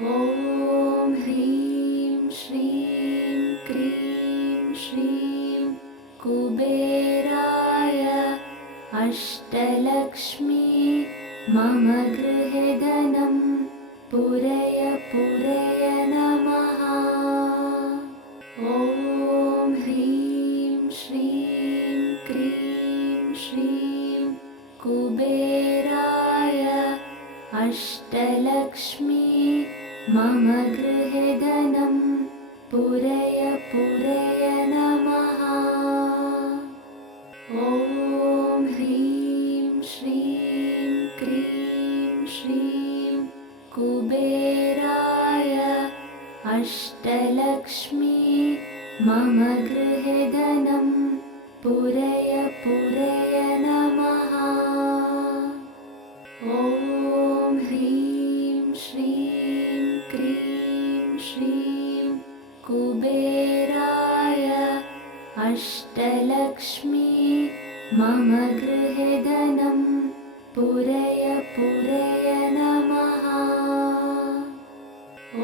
ॐ ह्रीं श्रीं क्रीं श्रीं कुबेराय अष्टलक्ष्मी मम गृहे धनं पूरय पूरय नमः। ॐ ह्रीं श्रीं क्रीं श्रीं कुबेराय अष्टलक्ष्मी मम गृहे धनं पूरय पूरय नमः। ॐ ह्रीं श्रीं क्रीं श्रीं कुबेराय अष्टलक्ष्मी मम गृहे धनं पूरय पूरय नमः। ॐ ह्रीं श्रीं क्रीं श्रीं कुबेराय अष्टलक्ष्मी मम गृहे धनं पूरय पूरय नमः।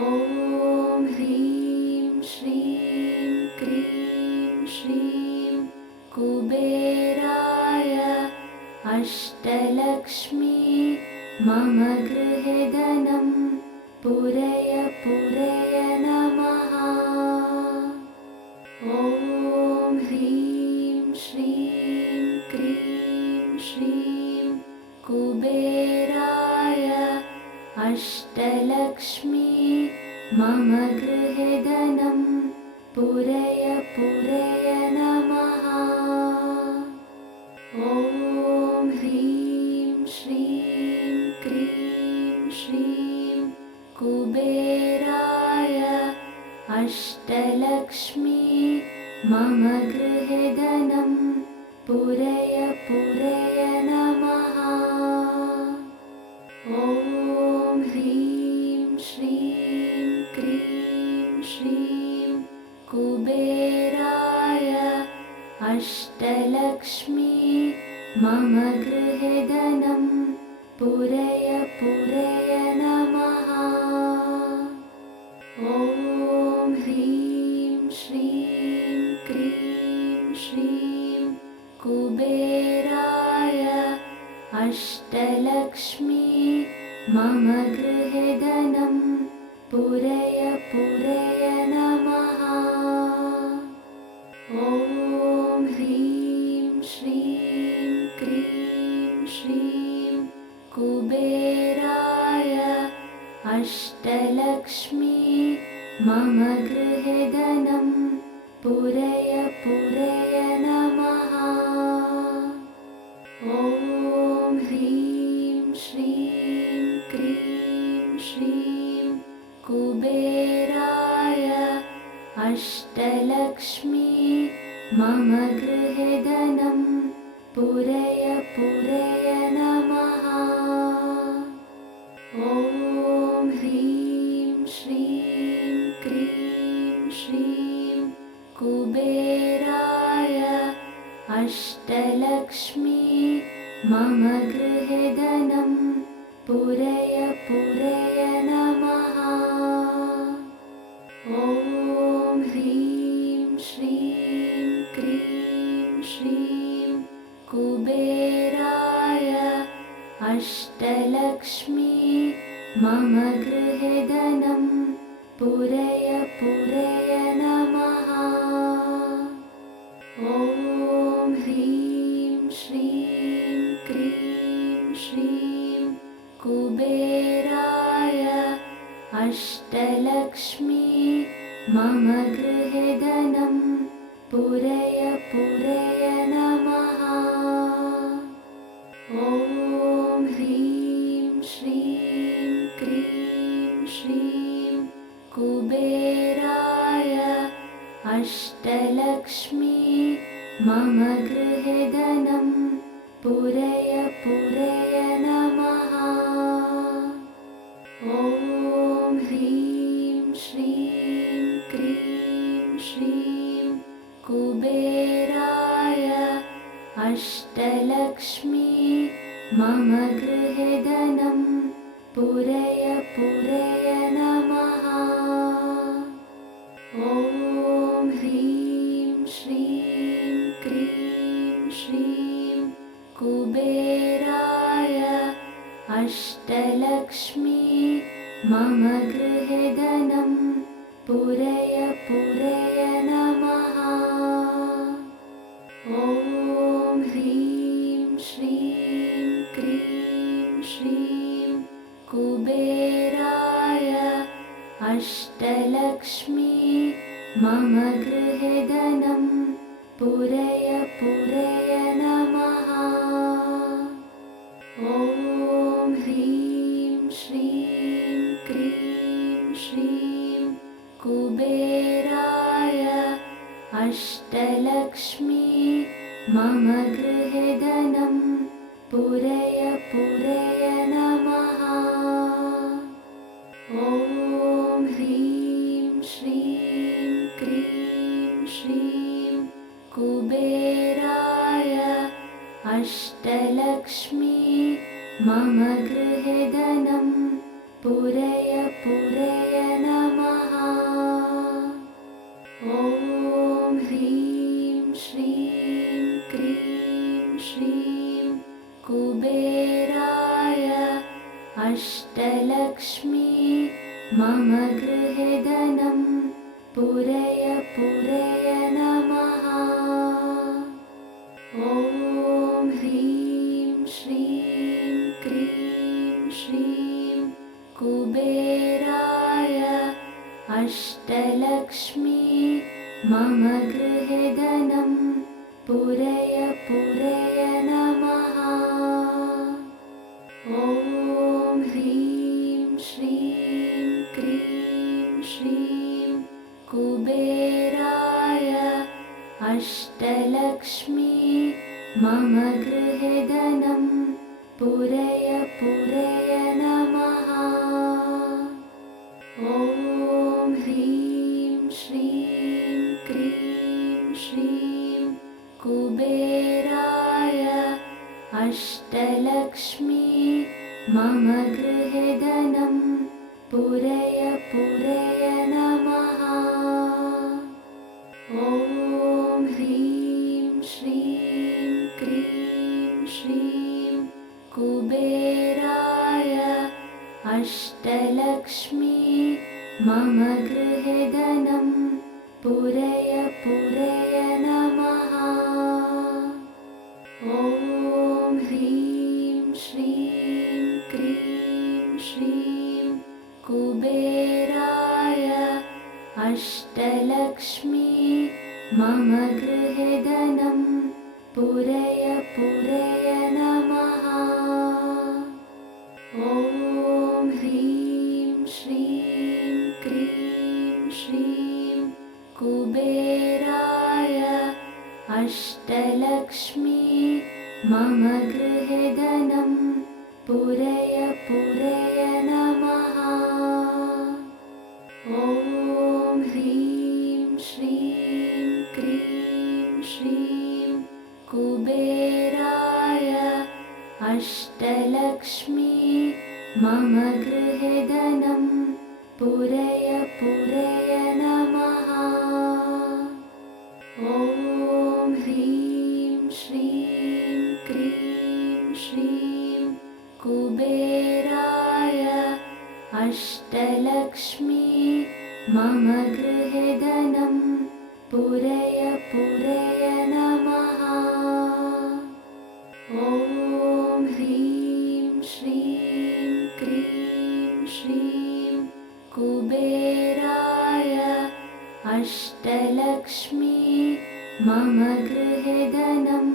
ॐ ह्रीं श्रीं क्रीं श्रीं कुबेराय अष्टलक्ष्मी मम गृहे धनं पूरय पूरय नमः। ॐ ह्रीं श्रीं क्रीं श्रीं कुबेराय अष्टलक्ष्मी मम गृहे धनं पूरय पूरय नमः। ॐ ह्रीं श्रीं क्रीं श्रीं कुबेराय अष्टलक्ष्मी मम गृहे धनं पूरय पूरय नमः। ॐ ह्रीं श्रीं क्रीं श्रीं कुबेराय अष्टलक्ष्मी मम गृहे धनं पूरय पूरय नमः। ॐ ह्रीं श्रीं क्रीं श्रीं कुबेराय अष्टलक्ष्मी मम गृहे धनं पूरय पूरय नमः। ॐ ह्रीं श्रीं क्रीं श्रीं कुबेराय अष्टलक्ष्मी मम गृहे धनं पूरय पूरय नमः। ॐ ह्रीं श्रीं क्रीं श्रीं कुबेराय अष्टलक्ष्मी मम गृहे धनं पूरय पूरय नमः। ॐ ह्रीं श्रीं क्रीं श्रीं कुबेराय अष्टलक्ष्मी मम गृहे धनं पूरय पूरय नमः। ॐ ह्रीं श्रीं क्रीं श्रीं कुबेराय अष्टलक्ष्मी मम गृहे धनं पूरय पूरय नमः। ॐ ह्रीं श्रीं क्रीं श्रीं कुबेराय अष्टलक्ष्मी मम गृहे धनं पूरय पूरय नमः। ॐ ह्रीं श्रीं क्रीं श्रीं कुबेराय अष्टलक्ष्मी मम गृहे धनं पूरय पूरय नमः। ॐ ह्रीं श्रीं क्रीं श्रीं कुबेराय अष्टलक्ष्मी मम गृहे धनं पूरय पूरय नमः। मम गृहे धनं पूरय पूरय नमः। ॐ ह्रीं श्रीं क्रीं श्रीं कुबेराय अष्टलक्ष्मी मम गृहे धनं पूरय पूरय नमः। ॐ ह्रीं श्रीं क्रीं श्रीं कुबेराय अष्टलक्ष्मी मम गृहे धनं पूरय पूरय नमः। ॐ ह्रीं श्रीं क्रीं श्रीं कुबेराय अष्टलक्ष्मी मम गृहे धनं पूरय पूरय नमः। ॐ ह्रीं श्रीं क्रीं श्रीं कुबेराय अष्टलक्ष्मी मम गृहे धनं पूरय पूरय नमः। ॐ ह्रीं श्रीं क्रीं श्रीं कुबेराय अष्टलक्ष्मी मम गृहे धनं पूरय पूरय नमः। ॐ ह्रीं श्रीं क्रीं श्रीं कुबेराय अष्टलक्ष्मी मम गृहे धनं पूरय पूरय नमः। ॐ ह्रीं श्रीं क्रीं श्रीं कुबेराय अष्टलक्ष्मी मम गृहे धनं पूरय पूरय नमः। ॐ ह्रीं श्रीं क्रीं श्रीं कुबेराय अष्टलक्ष्मी मम गृहे धनं पूरय पूरय नमः। ॐ ह्रीं श्रीं क्रीं श्रीं कुबेराय अष्टलक्ष्मी मम गृहे धनं पूरय पूरय नमः। ॐ ह्रीं श्रीं क्रीं श्रीं कुबेराय अष्टलक्ष्मी मम गृहे धनं पूरय पूरय नमः। ॐ ह्रीं श्रीं क्रीं श्रीं कुबेराय अष्टलक्ष्मी मम गृहे धनं पूरय पूरय नमः। ॐ ह्रीं श्रीं क्रीं श्रीं कुबेराय अष्टलक्ष्मी मम गृहे धनं पूरय पूरय नमः। ॐ ह्रीं श्रीं क्रीं श्रीं कुबेराय अष्टलक्ष्मी मम गृहे धनं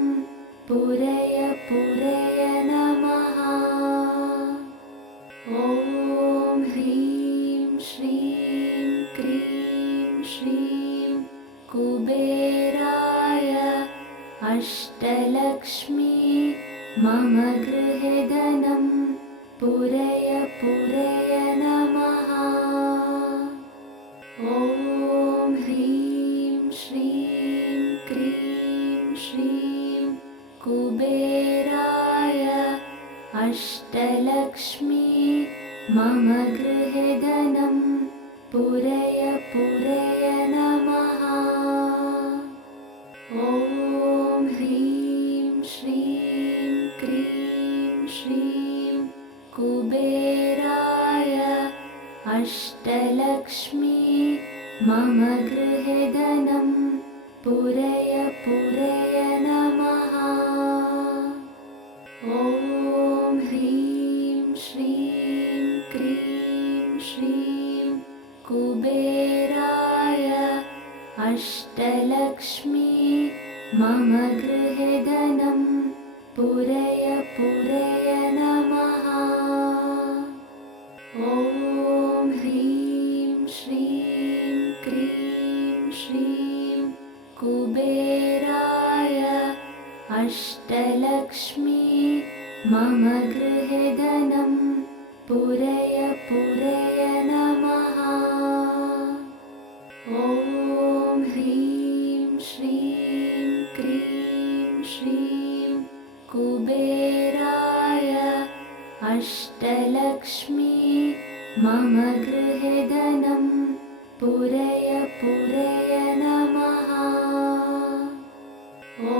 पूरय पूरय नमः। ॐ ह्रीं श्रीं क्रीं श्रीं कुबेराय अष्टलक्ष्मी मम गृहे धनं पूरय पूरय नमः। ॐ ह्रीं श्रीं क्रीं श्रीं कुबेराय अष्टलक्ष्मी मम गृहे धनं पूरय पूरय नमः। ॐ ह्रीं श्रीं क्रीं श्रीं कुबेराय अष्टलक्ष्मी मम गृहे धनं पूरय पूरय नमः। ॐ ह्रीं श्रीं क्रीं श्रीं कुबेराय अष्टलक्ष्मी मम गृहे धनं पूरय पूरय नमः। ॐ ह्रीं श्रीं क्रीं श्रीं कुबेराय अष्टलक्ष्मी मम गृहे धनं पूरय पूरय नमः। ॐ ह्रीं श्रीं क्रीं श्रीं कुबेराय अष्टलक्ष्मी मम गृहे धनं पूरय पूरय नमः। ॐ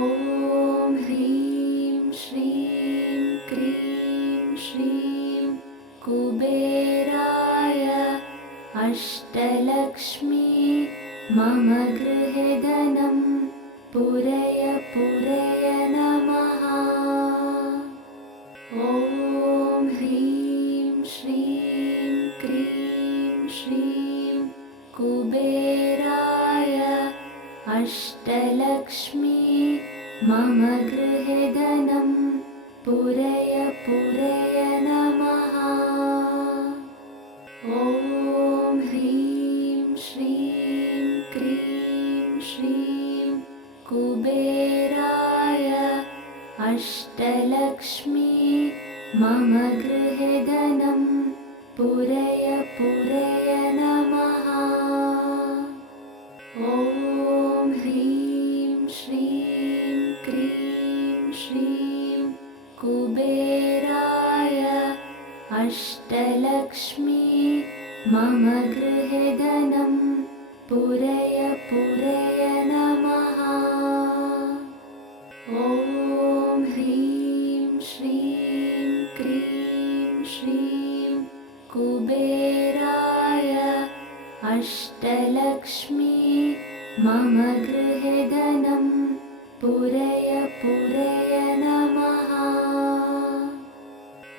ह्रीं श्रीं क्रीं श्रीं कुबेराय अष्टलक्ष्मी मम गृहे धनं पूरय पूरय नमः। ॐ ह्रीं श्रीं क्रीं श्रीं कुबेराय अष्टलक्ष्मी मम गृहे धनं पूरय पूरय नमः। ॐ ह्रीं श्रीं क्रीं श्रीं कुबेराय अष्टलक्ष्मी मम गृहे धनं पूरय पूरय नमः। ॐ ह्रीं श्रीं क्रीं श्रीं कुबेराय अष्टलक्ष्मी मम गृहे धनं पूरय पूरय नमः। ॐ ह्रीं श्रीं क्रीं श्रीं कुबेराय अष्टलक्ष्मी मम गृहे धनं पूरय पूरय नमः।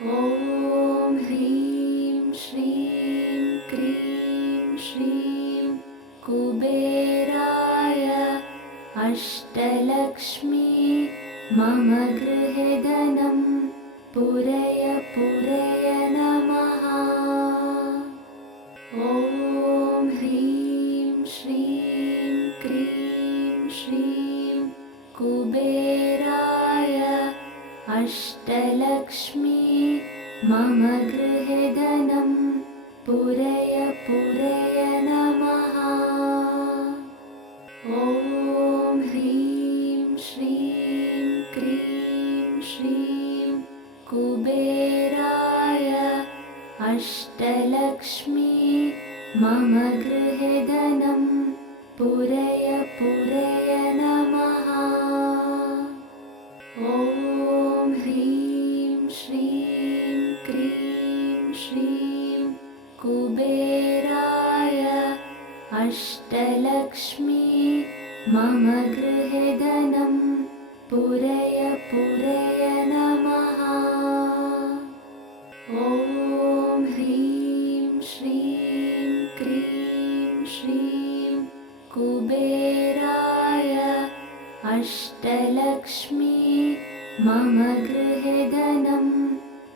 ॐ ह्रीं श्रीं क्रीं श्रीं कुबेराय अष्टलक्ष्मी मम गृहे धनं पूरय पूरय नमः। ॐ ह्रीं श्रीं क्रीं श्रीं कुबेराय अष्टलक्ष्मी मम गृहे धनं पूरय पूरय नमः। ॐ ह्रीं श्रीं क्रीं श्रीं कुबेराय अष्टलक्ष्मी मम गृहे धनं पूरय पूरय नमः। ॐ ह्रीं श्रीं क्रीं श्रीं कुबेराय अष्टलक्ष्मी मम गृहे धनं पूरय पूरय नमः। ॐ ह्रीं श्रीं क्रीं श्रीं कुबेराय अष्टलक्ष्मी मम गृहे धनं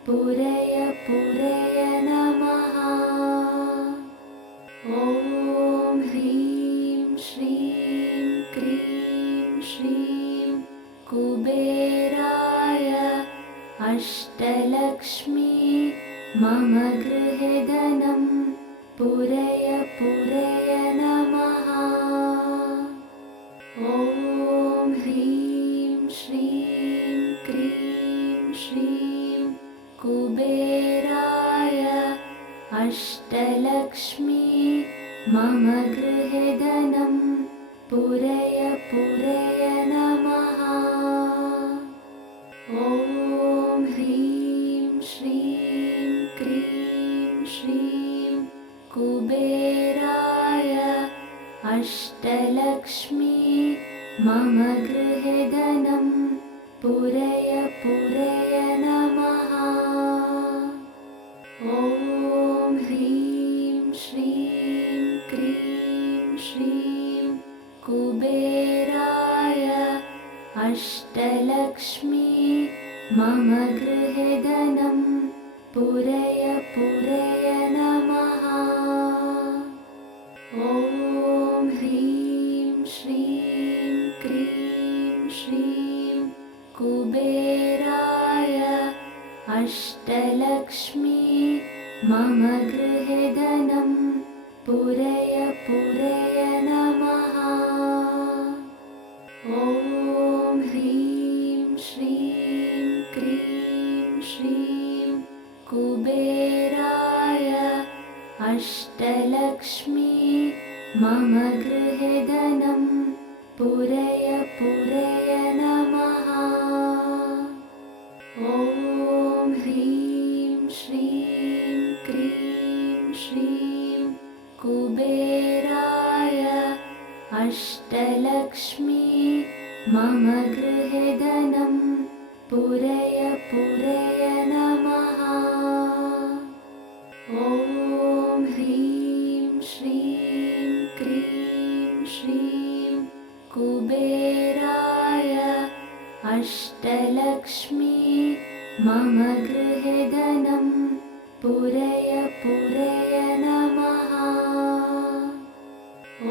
पूरय पूरय नमः। ॐ ह्रीं श्रीं क्रीं श्रीं कुबेराय अष्टलक्ष्मी मम गृहे धनं पूरय पूरय नमः। ॐ ह्रीं श्रीं क्रीं श्रीं कुबेराय अष्टलक्ष्मी मम गृहे धनं पूरय पूरय नमः। ॐ ह्रीं श्रीं क्रीं श्रीं कुबेराय अष्टलक्ष्मी मम गृहे धनं पूरय पूरय नमः। ॐ ह्रीं श्रीं क्रीं श्रीं कुबेराय अष्टलक्ष्मी मम गृहे धनं पूरय पूरय नमः। ॐ ह्रीं श्रीं क्रीं श्रीं कुबेराय अष्टलक्ष्मी मम गृहे धनं पूरय पूरय नमः। ॐ ह्रीं श्रीं क्रीं श्रीं कुबेराय अष्टलक्ष्मी मम गृहे धनं पूरय पूरय नमः। ॐ ह्रीं श्रीं क्रीं श्रीं कुबेराय अष्टलक्ष्मी मम गृहे धनं पूरय पूरय नमः। ॐ ह्रीं श्रीं क्रीं श्रीं कुबेराय अष्टलक्ष्मी मम गृहे धनं पूरय पूरय नमः।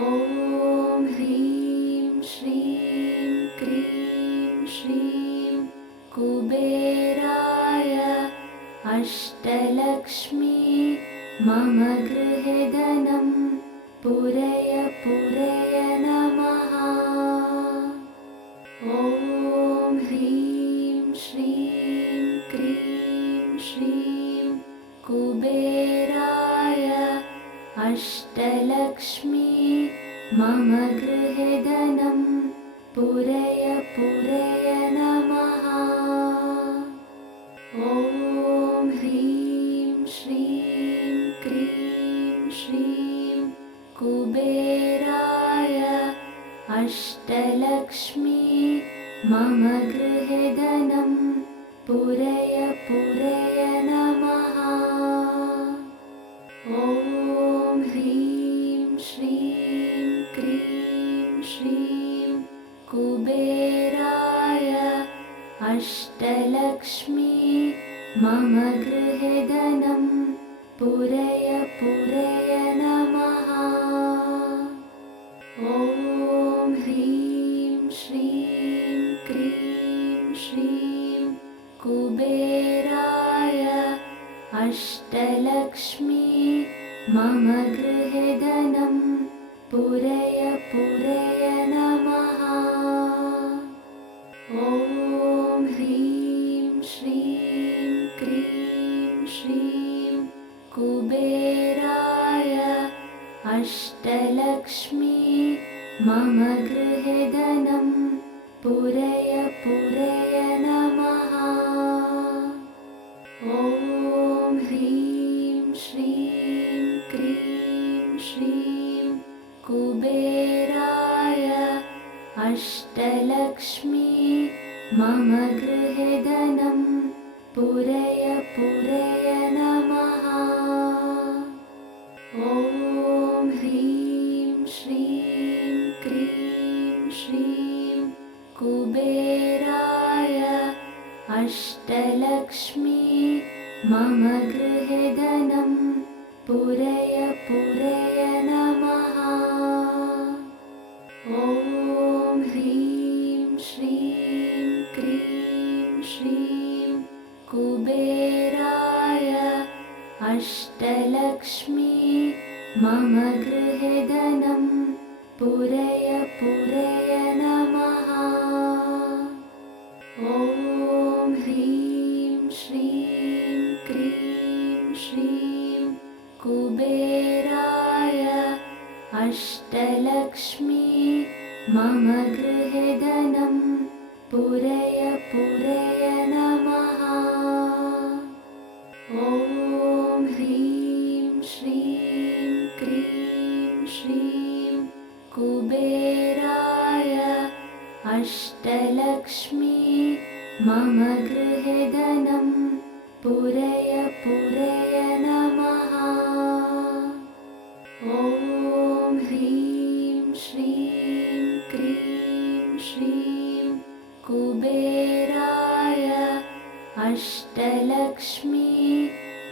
ॐ ह्रीं श्रीं क्रीं श्रीं कुबेराय अष्टलक्ष्मी मम गृहे धनं पूरय पूरय नमः। ॐ ह्रीं श्रीं क्रीं श्रीं कुबेराय अष्टलक्ष्मी मम गृहे धनं पूरय पूरय नमः। ॐ ह्रीं श्रीं क्रीं श्रीं कुबेराय अष्टलक्ष्मी मम गृहे धनं पूरय पूरय नमः। ॐ ह्रीं श्रीं क्रीं श्रीं कुबेराय अष्टलक्ष्मी मम गृहे धनं पूरय पूरय नमः। ॐ ह्रीं श्रीं क्रीं श्रीं कुबेराय अष्टलक्ष्मी मम गृहे धनं पूरय पूरय नमः। ॐ ह्रीं श्रीं क्रीं श्रीं कुबेराय अष्टलक्ष्मी मम गृहे धनं पूरय पूरय नमः। ॐ ह्रीं श्रीं क्रीं श्रीं कुबेराय अष्टलक्ष्मी मम गृहे धनं पूरय पूरय नमः। ॐ ह्रीं श्रीं क्रीं श्रीं कुबेराय अष्टलक्ष्मी मम गृहे धनं पूरय पूरय नमः। ॐ ह्रीं श्रीं क्रीं श्रीं कुबेराय अष्टलक्ष्मी मम गृहे धनं पूरय पूरय नमः। ॐ ह्रीं श्रीं क्रीं श्रीं कुबेराय अष्टलक्ष्मी मम गृहे धनं पूरय पूरय नमः। ॐ ह्रीं श्रीं कुबेराय अष्टलक्ष्मी मम गृहे धनं पूरय पूरय नमः। ॐ ह्रीं श्रीं क्रीं श्रीं कुबेराय अष्टलक्ष्मी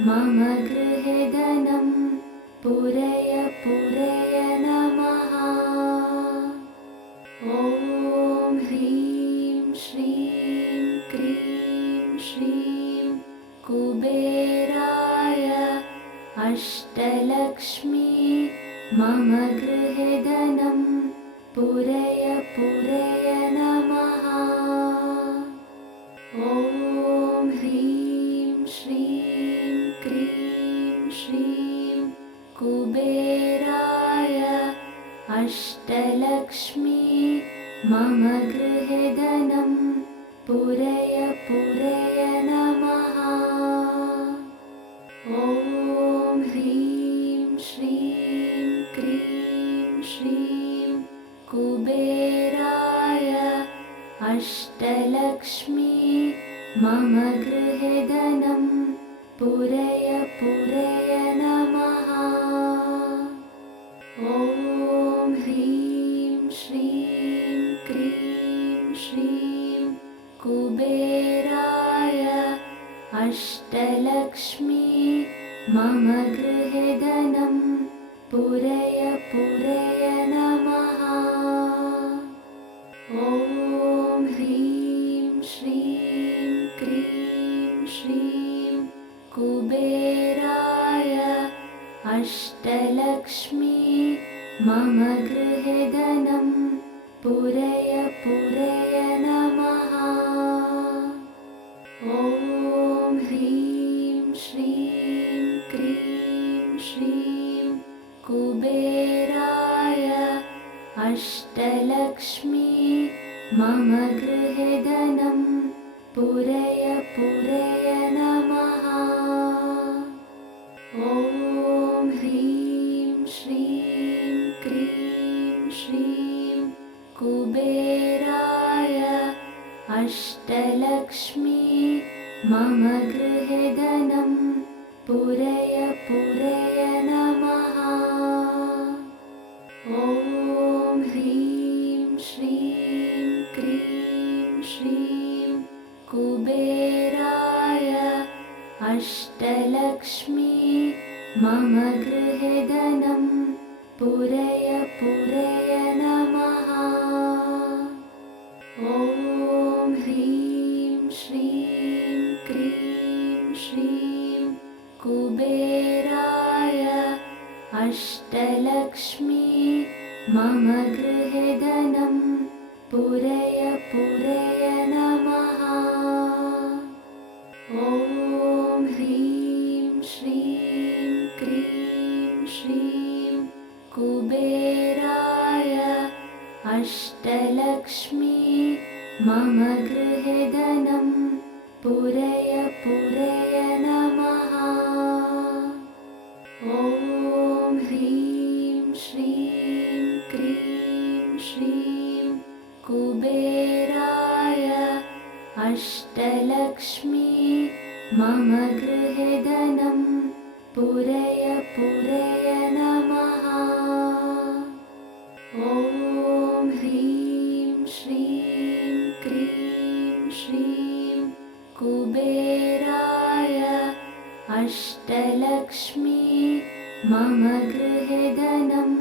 मम गृहे धनं पूरय पूरय नमः। ॐ ह्रीं श्रीं क्रीं श्रीं कुबेराय अष्टलक्ष्मी मम गृहे धनं पूरय पूरय नमः। ॐ ह्रीं श्रीं क्रीं श्रीं कुबेराय अष्टलक्ष्मी मम गृहे धनं पूरय पूरय नमः। ॐ ह्रीं श्रीं क्रीं श्रीं कुबेराय अष्टलक्ष्मी मम गृहे धनं पूरय पूरय नमः। ॐ ह्रीं श्रीं क्रीं श्रीं कुबेराय अष्टलक्ष्मी मम गृहे धनं पूरय पूरय नमः। ॐ ह्रीं श्रीं क्रीं श्रीं कुबेराय अष्टलक्ष्मी मम गृहे धनं पूरय पूरय नमः। ॐ ह्रीं श्रीं क्रीं श्रीं कुबेराय अष्टलक्ष्मी मम गृहे धनं पूरय पूरय नमः। ॐ ह्रीं श्रीं क्रीं श्रीं कुबेराय अष्टलक्ष्मी मम गृहे धनं पूरय पूरय नमः। ॐ ह्रीं श्रीं क्रीं श्रीं कुबेराय अष्टलक्ष्मी मम गृहे धनं पूरय पूरय नमः। ॐ ह्रीं श्रीं क्रीं श्रीं कुबेराय अष्टलक्ष्मी मम गृहे धनं पूरय पूरय नमः। ॐ ह्रीं श्रीं क्रीं श्रीं कुबेराय अष्टलक्ष्मी मम गृहे धनं पूरय पूरय नमः। ॐ ह्रीं श्रीं क्रीं श्रीं कुबेराय अष्टलक्ष्मी मम गृहे धनं पूरय पूरय नमः। ॐ ह्रीं श्रीं क्रीं श्रीं कुबेराय अष्टलक्ष्मी मम गृहे धनं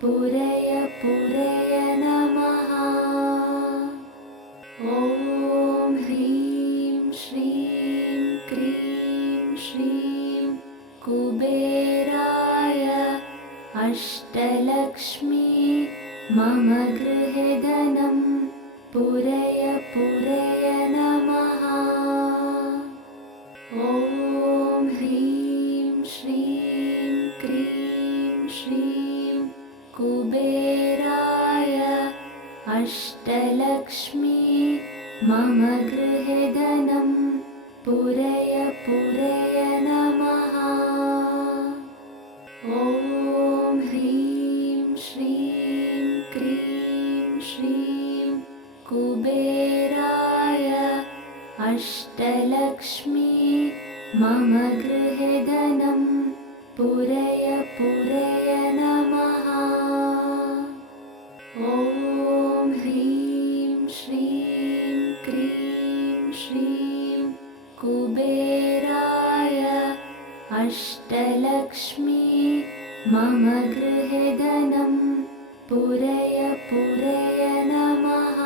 पूरय पूरय नमः। ॐ ह्रीं श्रीं क्रीं श्रीं कुबेराय अष्टलक्ष्मी मम गृहे धनं पूरय पूरय नमः। ॐ ह्रीं श्रीं क्रीं श्रीं कुबेराय अष्टलक्ष्मी मम गृहे धनं पूरय पूरय नमः। ॐ ह्रीं श्रीं क्रीं श्रीं कुबेराय अष्टलक्ष्मी मम गृहे धनं पूरय पूरय नमः। ॐ ह्रीं श्रीं क्रीं श्रीं कुबेराय अष्टलक्ष्मी मम गृहे धनं पूरय पूरय नमः।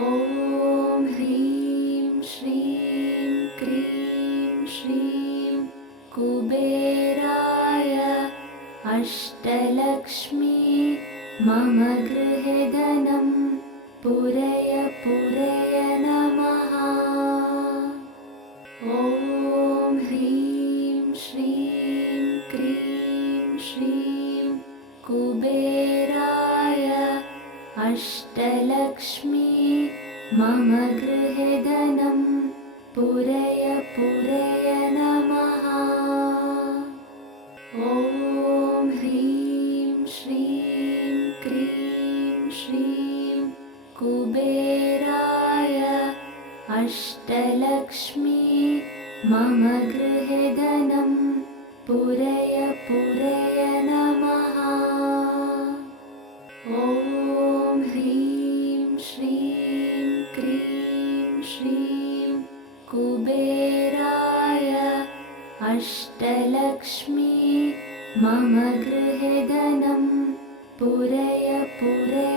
ॐ ह्रीं श्रीं क्रीं श्रीं कुबेराय अष्टलक्ष्मी मम गृहे धनं पूरय पूरय नमः। ॐ ह्रीं श्रीं क्रीं श्रीं कुबेराय अष्टलक्ष्मी मम गृहे धनं पूरय पूरय नमः। ॐ ह्रीं श्रीं क्रीं श्रीं कुबेराय अष्टलक्ष्मी मम गृहे धनं पूरय पूरय नमः। ॐ ह्रीं श्रीं क्रीं श्रीं कुबेराय अष्टलक्ष्मी मम गृहे धनं पूरय पूरय